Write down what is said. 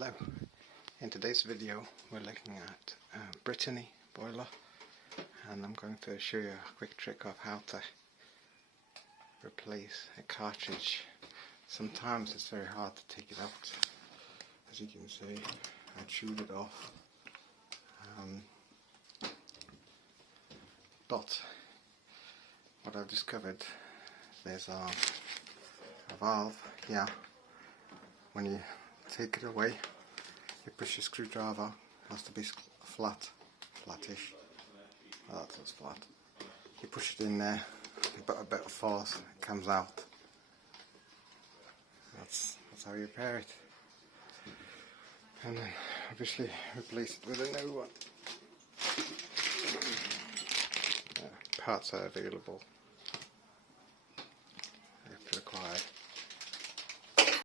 Hello, in today's video we're looking at a Britanny boiler, and I'm going to show you a quick trick of how to replace a cartridge. Sometimes it's very hard to take it out. As you can see, I chewed it off, but what I've discovered, there's a valve here. When you take it away, you push your screwdriver, it has to be flattish. Oh, that was flat. You push it in there, you put a bit of force, it comes out. That's how you repair it. And then obviously replace it with a new one. Parts are available